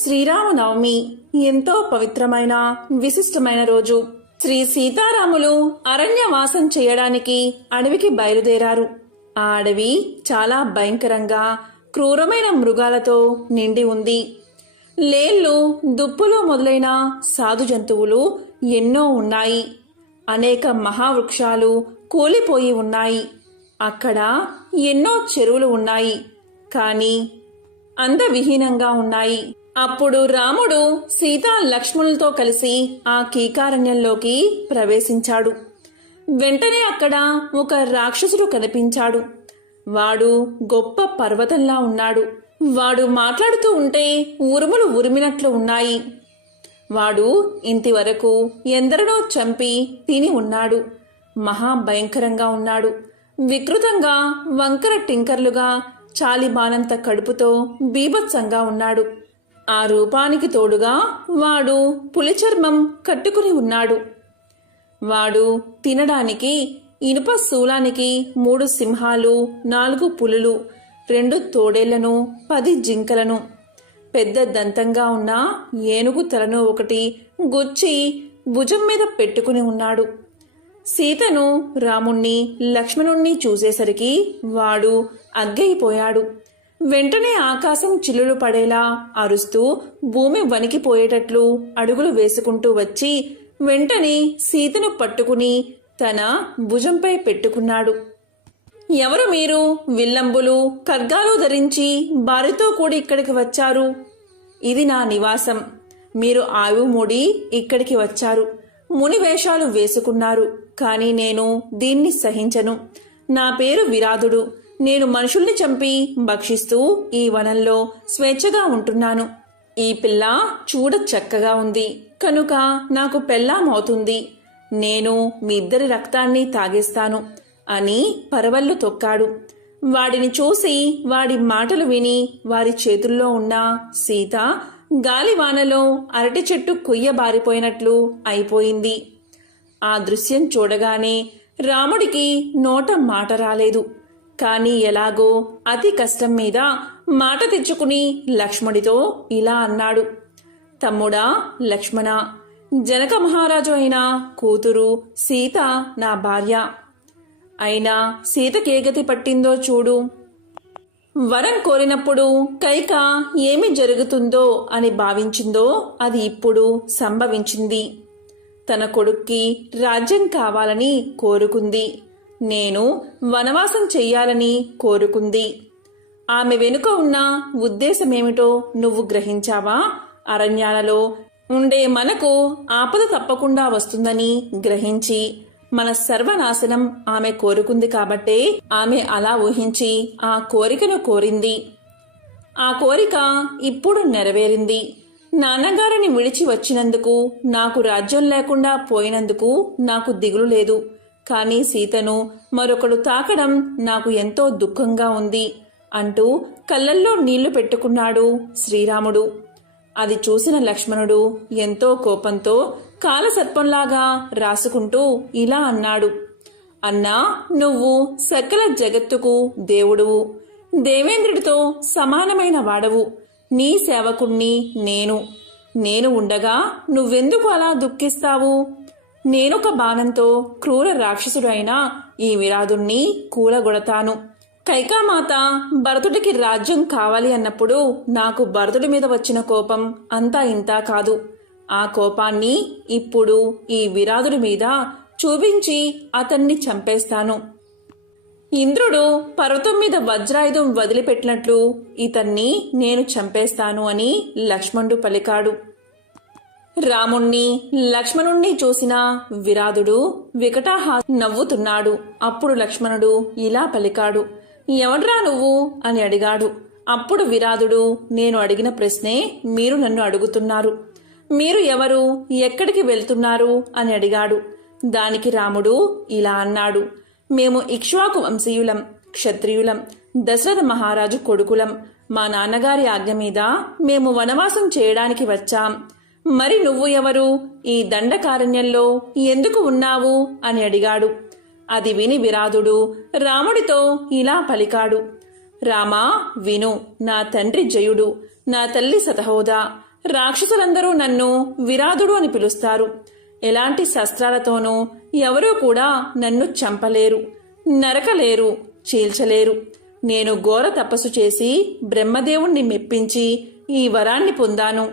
శ్రీరామనవమి ఎంతో పవిత్రమైన విశిష్టమైన రోజు. శ్రీ సీతారాములు అరణ్యవాసం చేయడానికి అడవికి బయలుదేరారు. ఆ అడవి చాలా భయంకరంగా క్రూరమైన మృగాలతో నిండి ఉంది. లేళ్లు, దుప్పులు మొదలైన సాధు జంతువులు ఎన్నో ఉన్నాయి. అనేక మహావృక్షాలు కూలిపోయి ఉన్నాయి. అక్కడ ఎన్నో చెరువులు ఉన్నాయి, కానీ అందవిహీనంగా ఉన్నాయి. అప్పుడు రాముడు సీతా లక్ష్మణులతో కలిసి ఆ కీకారణ్యంలోకి ప్రవేశించాడు. వెంటనే అక్కడ ఒక రాక్షసుడు కనిపించాడు. వాడు గొప్ప పర్వతంలా ఉన్నాడు. వాడు మాట్లాడుతూ ఉంటే ఉరుములు ఉరిమినట్లు ఉన్నాయి. వాడు ఇంతవరకు ఎందరినో చంపి తిని ఉన్నాడు. మహాభయంకరంగా ఉన్నాడు. వికృతంగా వంకర టింకర్లుగా చాలిబానంత కడుపుతో బీభత్సంగా ఉన్నాడు. ఆ రూపానికి తోడుగా వాడు పులిచర్మం కట్టుకుని ఉన్నాడు. వాడు తినడానికి ఇనుప శూలానికి 3 సింహాలు, 4 పులులు, 2 తోడేళ్లను, 10 జింకలను, పెద్ద దంతంగా ఉన్న ఏనుగు తలను ఒకటి గుచ్చి భుజం మీద పెట్టుకుని ఉన్నాడు. సీతను, రాముణ్ణి, లక్ష్మణుణ్ణి చూసేసరికి వాడు అగ్గయిపోయాడు. వెంటనే ఆకాశం చిల్లులు పడేలా అరుస్తూ భూమి వణికిపోయేటట్లు అడుగులు వేసుకుంటూ వచ్చి వెంటనే సీతను పట్టుకుని తన భుజంపై పెట్టుకున్నాడు. ఎవరు మీరు? విల్లంబులు, ఖడ్గాలు ధరించి భార్యతో కూడి ఇక్కడికి వచ్చారు. ఇది నా నివాసం. మీరు ఆయువు మూడి ఇక్కడికి వచ్చారు. ముని వేషాలు వేసుకున్నారు. కానీ నేను దీన్ని సహించను. నా పేరు విరాధుడు. నేను మనుషుల్ని చంపి భక్షిస్తూ ఈ వనంలో స్వేచ్ఛగా ఉంటున్నాను. ఈ పిల్ల చూడ చక్కగా ఉంది కనుక నాకు పెళ్ళామవుతుంది. నేను మీ ఇద్దరి రక్తాన్ని తాగేస్తాను అని పరవళ్లు తొక్కాడు. వాడిని చూసి వాడి మాటలు విని వారి చేతుల్లో ఉన్న సీత గాలివానలో అరటి చెట్టు కొయ్యబారిపోయినట్లు అయిపోయింది. ఆ దృశ్యం చూడగానే రాముడికి నోట మాట రాలేదు. కాని ఎలాగో అతి కష్టం మీద మాట తెచ్చుకుని లక్ష్మణుడితో ఇలా అన్నాడు. తమ్ముడా లక్ష్మణ, జనక మహారాజు అయిన కూతురు సీత నా భార్య. అయినా సీతకేగతి పట్టిందో చూడు. వరం కోరినప్పుడు కైక ఏమి జరుగుతుందో అని భావించిందో అది ఇప్పుడు సంభవించింది. తన కొడుక్కి రాజ్యం కావాలని కోరుకుంది. నేను వనవాసం చెయ్యాలని కోరుకుంది. ఆమె వెనుక ఉన్న ఉద్దేశమేమిటో నువ్వు గ్రహించావా? అరణ్యాలలో ఉండే మనకు ఆపద తప్పకుండా వస్తుందని గ్రహించి మన సర్వనాశనం ఆమె కోరుకుంది కాబట్టే ఆమె అలా ఊహించి ఆ కోరికను కోరింది. ఆ కోరిక ఇప్పుడు నెరవేరింది. నాన్నగారిని విడిచి వచ్చినందుకు, నాకు రాజ్యం లేకుండా పోయినందుకు నాకు దిగులు లేదు. కానీ సీతను మరొకడు తాకడం నాకు ఎంతో దుఃఖంగా ఉంది అంటూ కళ్ళల్లో నీళ్లు పెట్టుకున్నాడు శ్రీరాముడు. అది చూసిన లక్ష్మణుడు ఎంతో కోపంతో కాలసర్పంలాగా రాసుకుంటూ ఇలా అన్నాడు. అన్నా, నువ్వు సకల జగత్తుకు దేవుడువు. దేవేంద్రుడితో సమానమైన వాడవు. నీ సేవకుణ్ణి నేను ఉండగా నువ్వెందుకు అలా దుఃఖిస్తావు? నేనొక బాణంతో క్రూర రాక్షసుడైన ఈ విరాధుణ్ణి కూలగొడతాను. కైకామాత భరతుడికి రాజ్యం కావాలి అన్నప్పుడు నాకు భరతుడి మీద వచ్చిన కోపం అంతా ఇంతా కాదు. ఆ కోపాన్ని ఇప్పుడు ఈ విరాధుడి మీద చూపించి అతన్ని చంపేస్తాను. ఇంద్రుడు పర్వతం మీద వజ్రాయుధం వదిలిపెట్టినట్లు ఇతన్ని నేను చంపేస్తాను అని లక్ష్మణుడు పలికాడు. రాముణ్ణి, లక్ష్మణుణ్ణి చూసిన విరాధుడు నవ్వుతున్నాడు. అప్పుడు లక్ష్మణుడు ఇలా పలికాడు. ఎవడ్రా నువ్వు అని అడిగాడు. అప్పుడు విరాధుడు, నేను అడిగిన ప్రశ్నే మీరు నన్ను అడుగుతున్నారు. మీరు ఎవరు? ఎక్కడికి వెళ్తున్నారు అని అడిగాడు. దానికి రాముడు ఇలా అన్నాడు. మేము ఇక్ష్వాకు వంశీయులం, క్షత్రియులం, దశరథ మహారాజు కొడుకులం. మా నాన్నగారి ఆజ్ఞ మీద మేము వనవాసం చేయడానికి వచ్చాం. మరి నువ్వు ఎవరు? ఈ దండకారణ్యంలో ఎందుకు ఉన్నావు అని అడిగాడు. అది విని విరాధుడు రాముడితో ఇలా పలికాడు. రామా విను, నా తండ్రి జయుడు నా తల్లి శతహోద, రాక్షసులందరూ నన్ను విరాధుడు అని పిలుస్తారు. ఎలాంటి శస్త్రాలతోనూ ఎవరూ కూడా నన్ను చంపలేరు, నరకలేరు, చీల్చలేరు. నేను ఘోర తపస్సు చేసి బ్రహ్మదేవుణ్ణి మెప్పించి ఈ వరాన్ని పొందాను.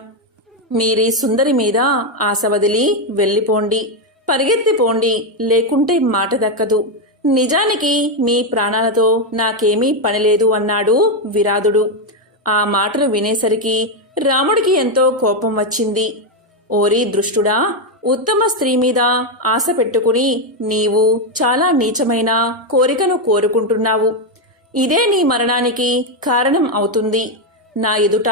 మీరీ సుందరి మీద ఆశ వదిలి వెళ్ళిపోండి, పరిగెత్తిపోండి, లేకుంటే మాట దక్కదు. నిజానికి మీ ప్రాణాలతో నాకేమీ పనిలేదు అన్నాడు విరాధుడు. ఆ మాటలు వినేసరికి రాముడికి ఎంతో కోపం వచ్చింది. ఓరి దృష్టుడా, ఉత్తమ స్త్రీ మీద ఆశ పెట్టుకుని నీవు చాలా నీచమైన కోరికను కోరుకుంటున్నావు. ఇదే నీ మరణానికి కారణం అవుతుంది. నా ఎదుట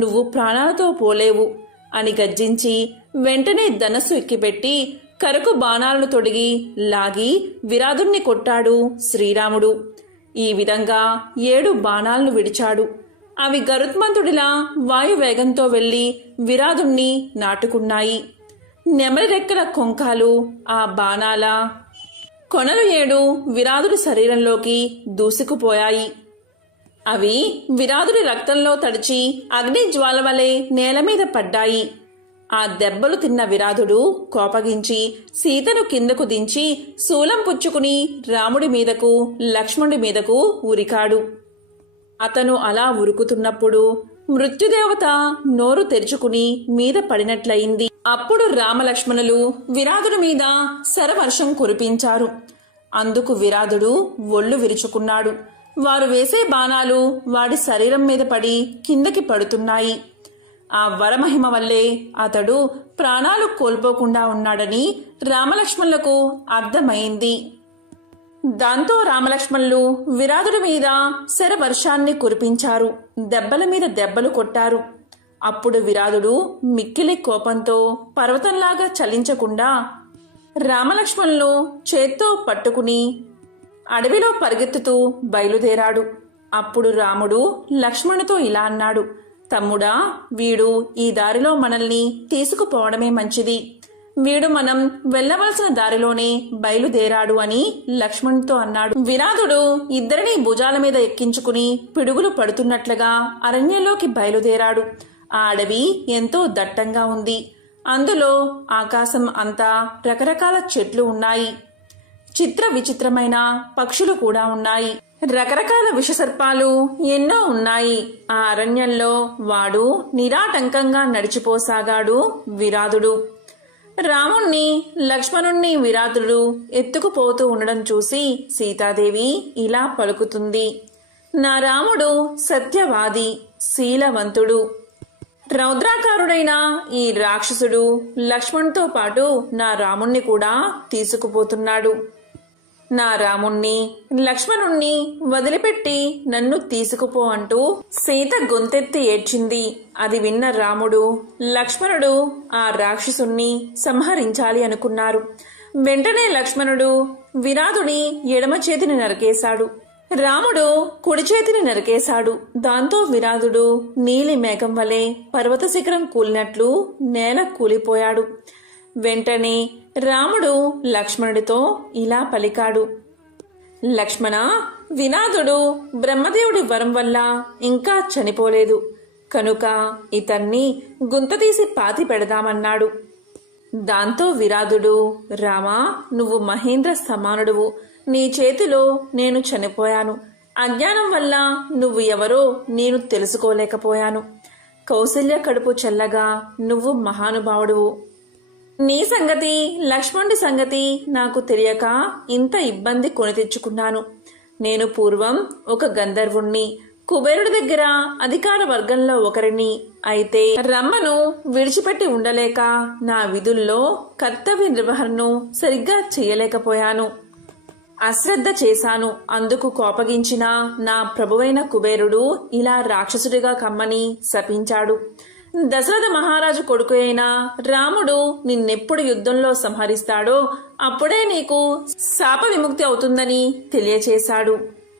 నువ్వు ప్రాణాలతో పోలేవు అని గర్జించి వెంటనే ధనస్సు ఎక్కిపెట్టి కరకు బాణాలను తొడిగి లాగి విరాధుణ్ణి కొట్టాడు శ్రీరాముడు. ఈ విధంగా 7 బాణాలను విడిచాడు. అవి గరుత్మంతుడిలా వాయువేగంతో వెళ్లి విరాధుణ్ణి నాటుకున్నాయి. నెమలి రెక్కల కొంకాలు ఆ బాణాల కొనలు 7 విరాధుడి శరీరంలోకి దూసుకుపోయాయి. అవి విరాధుడి రక్తంలో తడిచి అగ్ని జ్వాల వలె నేల మీద పడ్డాయి. ఆ దెబ్బలు తిన్న విరాధుడు కోపగించి సీతను కిందకు దించి శూలం పుచ్చుకుని రాముడి మీదకు, లక్ష్మణుడి మీదకు ఉరికాడు. అతను అలా ఉరుకుతున్నప్పుడు మృత్యుదేవత నోరు తెరుచుకుని మీద పడినట్లయింది. అప్పుడు రామలక్ష్మణులు విరాధుడి మీద శరవర్షం కురిపించారు. అందుకు విరాధుడు ఒళ్ళు విరుచుకున్నాడు. వారు వేసే బాణాలు వాడి శరీరం మీద పడి కిందకి పడుతున్నాయి. ఆ వరమహిమ వల్లే అతడు ప్రాణాలు కోల్పోకుండా ఉన్నాడని రామలక్ష్మణులకు అర్థమైంది. దాంతో రామలక్ష్మణులు విరాధుడి మీద శరవర్షాన్ని కురిపించారు. దెబ్బల మీద దెబ్బలు కొట్టారు. అప్పుడు విరాధుడు మిక్కిలి కోపంతో పర్వతంలాగా చలించకుండా రామలక్ష్మణులు చేత్తో పట్టుకుని అడవిలో పరిగెత్తుతూ బయలుదేరాడు. అప్పుడు రాముడు లక్ష్మణుతో ఇలా అన్నాడు: తమ్ముడా, వీడు ఈ దారిలో మనల్ని తీసుకుపోవడమే మంచిది. వీడు మనం వెళ్లవలసిన దారిలోనే బయలుదేరాడు అని లక్ష్మణుతో అన్నాడు. విరాధుడు ఇద్దరిని భుజాల మీద ఎక్కించుకుని పిడుగులు పడుతున్నట్లుగా అరణ్యంలోకి బయలుదేరాడు. ఆ అడవి ఎంతో దట్టంగా ఉంది. అందులో ఆకాశం అంతా రకరకాల చెట్లు ఉన్నాయి. చిత్ర విచిత్రమైన పక్షులు కూడా ఉన్నాయి. రకరకాల విషసర్పాలు ఎన్నో ఉన్నాయి. ఆ అరణ్యంలో వాడు నిరాటంకంగా నడిచిపోసాగాడు విరాధుడు. రాముణ్ణి, లక్ష్మణుణ్ణి విరాధుడు ఎత్తుకుపోతూ ఉండడం చూసి సీతాదేవి ఇలా పలుకుతుంది: నా రాముడు సత్యవాది, శీలవంతుడు. రౌద్రాకారుడైన ఈ రాక్షసుడు లక్ష్మణుతో పాటు నా రాముణ్ణి కూడా తీసుకుపోతున్నాడు. నా రాముణ్ణి, లక్ష్మణుణ్ణి వదిలిపెట్టి నన్ను తీసుకుపో అంటూ సీత గొంతెత్తి ఏడ్చింది. అది విన్న రాముడు, లక్ష్మణుడు ఆ రాక్షసుణ్ణి సంహరించాలి అనుకున్నారు. వెంటనే లక్ష్మణుడు విరాధుడి ఎడమ చేతిని నరికేశాడు. రాముడు కుడి చేతిని నరికేశాడు. దాంతో విరాధుడు నీలి మేఘం వలె పర్వత శిఖరం కూలినట్లు నేల కూలిపోయాడు. వెంటనే రాముడు లక్ష్మణుడితో ఇలా పలికాడు: లక్ష్మణ, విరాధుడు బ్రహ్మదేవుడి వరం వల్ల ఇంకా చనిపోలేదు కనుక ఇతన్ని గుంతతీసి పాతి పెడదామన్నాడు. దాంతో విరాధుడు, రామా, నువ్వు మహేంద్ర సమానుడువు. నీ చేతిలో నేను చనిపోయాను. అజ్ఞానం వల్ల నువ్వు ఎవరో నేను తెలుసుకోలేకపోయాను. కౌసల్య కడుపు చల్లగా నువ్వు మహానుభావుడువు. నీ సంగతి, లక్ష్మణుడి సంగతి నాకు తెలియక ఇంత ఇబ్బంది కొని తెచ్చుకున్నాను. నేను పూర్వం ఒక గంధర్వుణ్ణి, కుబేరుడి దగ్గర అధికార వర్గంలో ఒకరిని. అయితే రమ్మను విడిచిపెట్టి ఉండలేక నా విధుల్లో కర్తవ్య నిర్వహణను సరిగ్గా చేయలేకపోయాను. అశ్రద్ధ చేశాను. అందుకు కోపగించిన నా ప్రభువైన కుబేరుడు ఇలా రాక్షసుడిగా కమ్మని శపించాడు. దశరథ మహారాజు కొడుకు అయిన రాముడు నిన్నెప్పుడు యుద్ధంలో సంహరిస్తాడో అప్పుడే నీకు శాప విముక్తి అవుతుందని తెలియచేశాడు.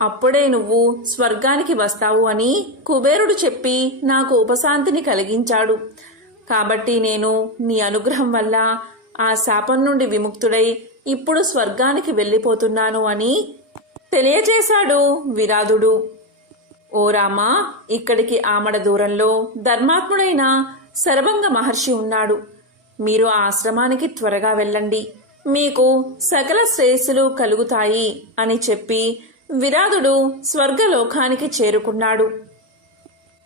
అప్పుడే నువ్వు స్వర్గానికి వస్తావు అని కుబేరుడు చెప్పి నాకు ఉపశాంతిని కలిగించాడు. కాబట్టి నేను నీ అనుగ్రహం వల్ల ఆ శాపం నుండి విముక్తుడై ఇప్పుడు స్వర్గానికి వెళ్ళిపోతున్నాను అని తెలియచేశాడు విరాధుడు. ఓ రామా, ఇక్కడికి ఆమడ దూరంలో ధర్మాత్ముడైన శరభంగ మహర్షి ఉన్నాడు. మీరు ఆ ఆశ్రమానికి త్వరగా వెళ్ళండి, మీకు సకల శ్రేయస్సులు కలుగుతాయి అని చెప్పి విరాధుడు స్వర్గలోకానికి చేరుకున్నాడు.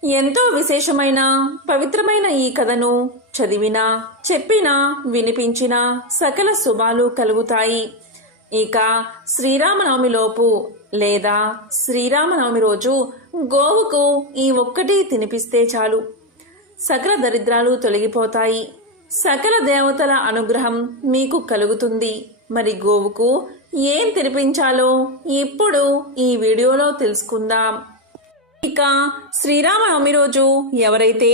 ఎంతో విశేషమైన పవిత్రమైన ఈ కథను చదివినా చెప్పినా వినిపించినా సకల శుభాలు కలుగుతాయి. ఇక శ్రీరామనవమిలోపు లేదా శ్రీరామనవమి రోజు గోవుకు ఈ ఒక్కటి తినిపిస్తే చాలు, సకల దరిద్రాలు తొలగిపోతాయి, సకల దేవతల అనుగ్రహం మీకు కలుగుతుంది. మరి గోవుకు ఏం తినిపించాలో ఇప్పుడు ఈ వీడియోలో తెలుసుకుందాం. ఇక శ్రీరామనవమి రోజు ఎవరైతే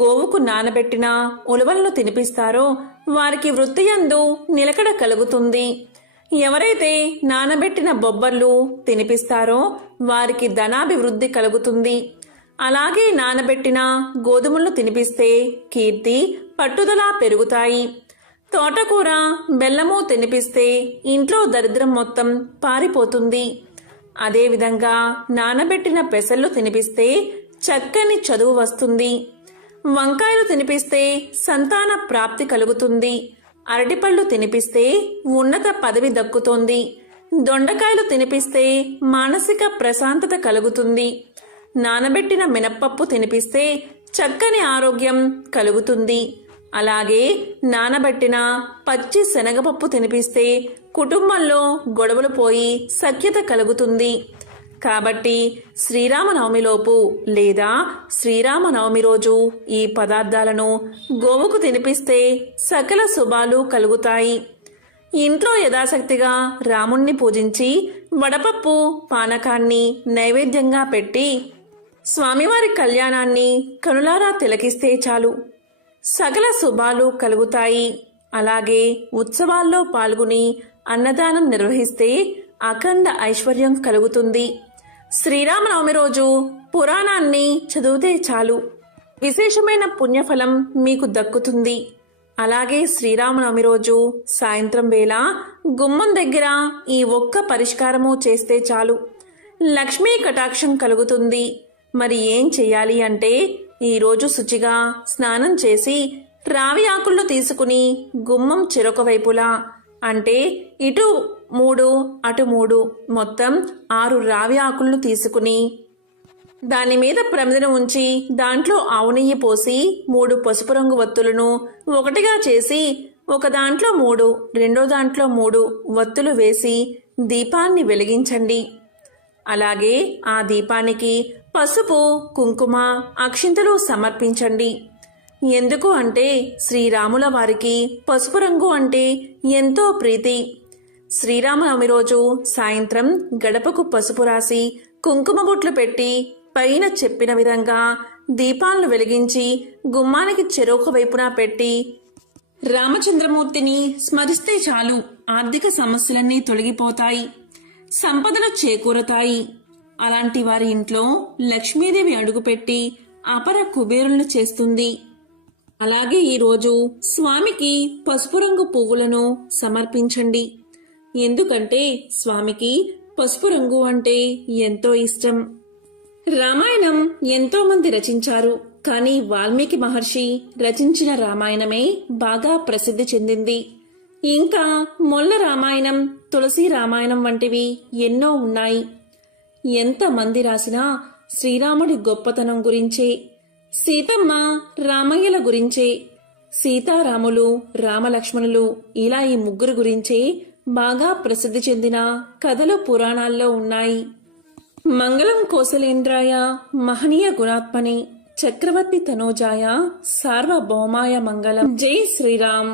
గోవుకు నానబెట్టిన ఉలవలను తినిపిస్తారో వారికి వృత్తియందు నిలకడ కలుగుతుంది. ఎవరైతే నానబెట్టిన బొబ్బర్లు తినిపిస్తారో వారికి ధనాభివృద్ధి కలుగుతుంది. అలాగే నానబెట్టిన గోధుమలను తినిపిస్తే కీర్తి పట్టుదల పెరుగుతాయి. తోటకూర బెల్లము తినిపిస్తే ఇంట్లో దరిద్రం మొత్తం పారిపోతుంది. అదేవిధంగా నానబెట్టిన పెసళ్ళు తినిపిస్తే చక్కని చదువు వస్తుంది. వంకాయలు తినిపిస్తే సంతాన ప్రాప్తి కలుగుతుంది. అరటిపళ్ళు తినిపిస్తే ఉన్నత పదవి దక్కుతోంది. దొండకాయలు తినిపిస్తే మానసిక ప్రశాంతత కలుగుతుంది. నానబెట్టిన మినప్పప్పు తినిపిస్తే చక్కని ఆరోగ్యం కలుగుతుంది. అలాగే నానబెట్టిన పచ్చి శనగపప్పు తినిపిస్తే కుటుంబంలో గొడవలు పోయి సఖ్యత కలుగుతుంది. కాబట్టి శ్రీరామనవమిలోపు లేదా శ్రీరామనవమి రోజు ఈ పదార్థాలను గోవుకు తినిపిస్తే సకల శుభాలు కలుగుతాయి. ఇంట్లో యథాశక్తిగా రాముణ్ణి పూజించి వడపప్పు పానకాన్ని నైవేద్యంగా పెట్టి స్వామివారి కళ్యాణాన్ని కనులారా తిలకిస్తే చాలు, సకల శుభాలు కలుగుతాయి. అలాగే ఉత్సవాల్లో పాల్గొని అన్నదానం నిర్వహిస్తే అఖండ ఐశ్వర్యం కలుగుతుంది. శ్రీరామనవమి రోజు పురాణాన్ని చదివితే చాలు, విశేషమైన పుణ్యఫలం మీకు దక్కుతుంది. అలాగే శ్రీరామనవమి రోజు సాయంత్రం వేళ గుమ్మం దగ్గర ఈ ఒక్క పరిష్కారము చేస్తే చాలు, లక్ష్మీ కటాక్షం కలుగుతుంది. మరి ఏం చెయ్యాలి అంటే ఈరోజు శుచిగా స్నానం చేసి రావి ఆకులను తీసుకుని గుమ్మం చెరొక వైపులా అంటే ఇటు 3 అటు 3 మొత్తం 6 రావి ఆకులను తీసుకుని దాని మీద ప్రమిదను ఉంచి దాంట్లో ఆవు నెయ్యి పోసి 3 పసుపు రంగు వత్తులను ఒకటిగా చేసి ఒక దాంట్లో 3 రెండో దాంట్లో 3 వత్తులు వేసి దీపాన్ని వెలిగించండి. అలాగే ఆ దీపానికి పసుపు కుంకుమ అక్షింతలు సమర్పించండి. ఎందుకు అంటే శ్రీరాముల వారికి పసుపు రంగు అంటే ఎంతో ప్రీతి. శ్రీరామనవమి రోజు సాయంత్రం గడపకు పసుపు రాసి కుంకుమ బొట్లు పెట్టి పైన చెప్పిన విధంగా దీపాలను వెలిగించి గుమ్మానికి చెరొక వైపున పెట్టి రామచంద్రమూర్తిని స్మరిస్తే చాలు, ఆర్థిక సమస్యలన్నీ తొలగిపోతాయి, సంపదలు చేకూరతాయి. అలాంటి వారి ఇంట్లో లక్ష్మీదేవి అడుగుపెట్టి అపర కుబేరులను చేస్తుంది. అలాగే ఈరోజు స్వామికి పసుపు రంగు పువ్వులను సమర్పించండి. ఎందుకంటే స్వామికి పసుపు రంగు అంటే ఎంతో ఇష్టం. రామాయణం ఎంతో మంది రచించారు, కానీ వాల్మీకి మహర్షి రచించిన రామాయణమే బాగా ప్రసిద్ధి చెందింది. ఇంకా మొల్ల రామాయణం, తులసి రామాయణం వంటివి ఎన్నో ఉన్నాయి. ఎంతమంది రాసినా శ్రీరాముడి గొప్పతనం గురించే, సీతమ్మ రామయ్యల గురించే, సీతారాములు రామలక్ష్మణులు ఇలా ఈ ముగ్గురు గురించే బాగా ప్రసిద్ధి చెందిన కథలు పురాణాల్లో ఉన్నాయి. మంగళం కోసలేంద్రాయ మహనీయ గుణాత్మని చక్రవర్తి తనోజాయ సార్వభౌమాయ మంగళం. జై శ్రీరామ్.